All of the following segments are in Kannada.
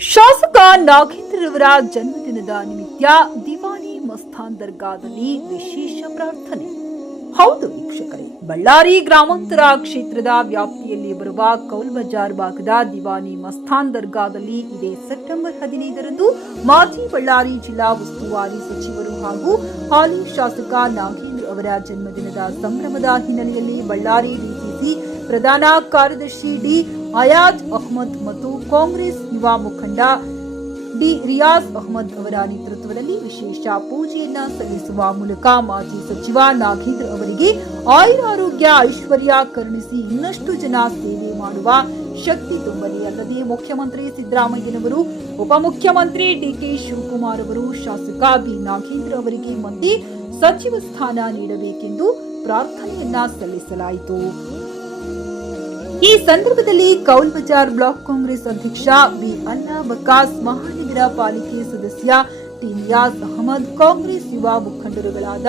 ಶಾಸಕ ನಾಗೇಂದ್ರರವರ ಜನ್ಮದಿನದ ನಿಮಿತ್ತ ದಿವಾನಿ ಮಸ್ತಾನ್ ದರ್ಗಾದಲ್ಲಿ ವಿಶೇಷ ಪ್ರಾರ್ಥನೆ. ಹೌದು ವೀಕ್ಷಕರೇ, ಬಳ್ಳಾರಿ ಗ್ರಾಮಾಂತರ ಕ್ಷೇತ್ರದ ವ್ಯಾಪ್ತಿಯಲ್ಲಿ ಬರುವ ಕೌಲ್ ಬಜಾರ್ ಭಾಗದ ದಿವಾನಿ ಮಸ್ತಾನ್ ದರ್ಗಾದಲ್ಲಿ ಇದೇ ಸೆಪ್ಟೆಂಬರ್ 15ರಂದು ಮಾಜಿ ಬಳ್ಳಾರಿ ಜಿಲ್ಲಾ ಉಸ್ತುವಾರಿ ಸಚಿವರು ಹಾಗೂ ಹಾಲಿ ಶಾಸಕ ನಾಗೇಂದ್ರ ಅವರ ಜನ್ಮದಿನದ ಸಂಭ್ರಮದ ಹಿನ್ನೆಲೆಯಲ್ಲಿ ಬಳ್ಳಾರಿ ಡಿಸಿಸಿ ಪ್ರಧಾನ ಕಾರ್ಯದರ್ಶಿ ಡಿ ಅಯಾಜ್ ಅಹ್ಮದ್ ಮತ್ತು ಕಾಂಗ್ರೆಸ್ ಯುವ ಮುಖಂಡ ಡಿ ರಿಯಾಜ್ ಅಹ್ಮದ್ ಅವರ ನೇತೃತ್ವದಲ್ಲಿ ವಿಶೇಷ ಪೂಜೆಯನ್ನ ಸಲ್ಲಿಸುವ ಮೂಲಕ ಮಾಜಿ ಸಚಿವ ನಾಗೇಂದ್ರ ಅವರಿಗೆ ಆಯುರಾರೋಗ್ಯ ಐಶ್ವರ್ಯ ಕರುಣಿಸಿ ಇನ್ನಷ್ಟು ಜನ ಸೇವೆ ಮಾಡುವ ಶಕ್ತಿ ತುಂಬಲಿ. ಅಲ್ಲದೆ ಮುಖ್ಯಮಂತ್ರಿ ಸಿದ್ದರಾಮಯ್ಯನವರು, ಉಪಮುಖ್ಯಮಂತ್ರಿ ಡಿಕೆ ಶಿವಕುಮಾರ್ ಅವರು, ಶಾಸಕ ಬಿ ನಾಗೇಂದ್ರ ಅವರಿಗೆ ಮತ್ತೆ ಸಚಿವ ಸ್ಥಾನ ನೀಡಬೇಕೆಂದು ಪ್ರಾರ್ಥನೆಯನ್ನ ಸಲ್ಲಿಸಲಾಯಿತು. ಈ ಸಂದರ್ಭದಲ್ಲಿ ಕೌಲ್ ಬಜಾರ್ ಬ್ಲಾಕ್ ಕಾಂಗ್ರೆಸ್ ಅಧ್ಯಕ್ಷ ಬಿ ಅಲ್ಲಾ ಬಕಾಸ್, ಮಹಾನಗರ ಪಾಲಿಕೆ ಸದಸ್ಯ ಟಿ ನಿಯಾಜ್ ಅಹಮದ್, ಕಾಂಗ್ರೆಸ್ ಯುವ ಮುಖಂಡರುಗಳಾದ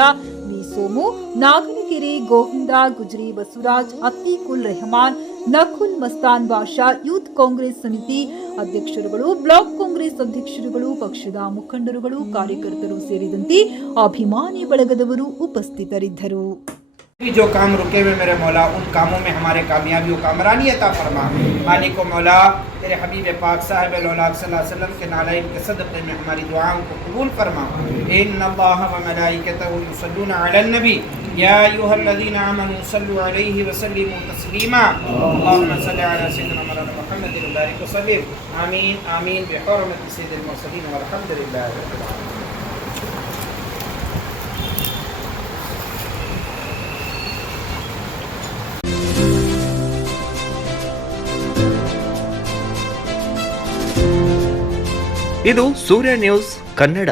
ವಿ ಸೋಮು, ನಾಗನಗೆರೆ ಗೋವಿಂದ, ಗುಜ್ರಿ ಬಸವರಾಜ್, ಅತೀಕುಲ್ ರೆಹಮಾನ್, ನಕುಲ್ ಮಸ್ತಾನ್ ಬಾಷಾ, ಯೂತ್ ಕಾಂಗ್ರೆಸ್ ಸಮಿತಿ ಅಧ್ಯಕ್ಷರುಗಳು, ಬ್ಲಾಕ್ ಕಾಂಗ್ರೆಸ್ ಅಧ್ಯಕ್ಷರುಗಳು, ಪಕ್ಷದ ಮುಖಂಡರುಗಳು, ಕಾರ್ಯಕರ್ತರು ಸೇರಿದಂತೆ ಅಭಿಮಾನಿ ಬಳಗದವರು ಉಪಸ್ಥಿತರಿದ್ದರು. जो काम रुके हुए मेरे मौला, उन कामों में हमारे कामयाबी और कामरानी अता फरमा। मालिक को मौला, तेरे हबीब पाक साहिब लौलाक सल्लल्लाहु अलैहि वसल्लम के नालैन के सदक़े में हमारी दुआओं को कबूल फरमा। इन्नल्लाह व मलाइकतहु युसल्लूना अलन नबी या अय्युहल्लज़ीना आमनू सल्लु अलैहि व सल्लिमू तस्लीमा। अल्लाहुम्मा सल्लि अला सय्यिदिना मौलाना मुहम्मदिन व बारिक व सल्लिम। आमीन आमीन बिहुर्मति सय्यिदिल मुरसलीन वल्हम्दुलिल्लाहि रब्बिल आलमीन। ಇದು ಸೂರ್ಯ ನ್ಯೂಸ್ ಕನ್ನಡ.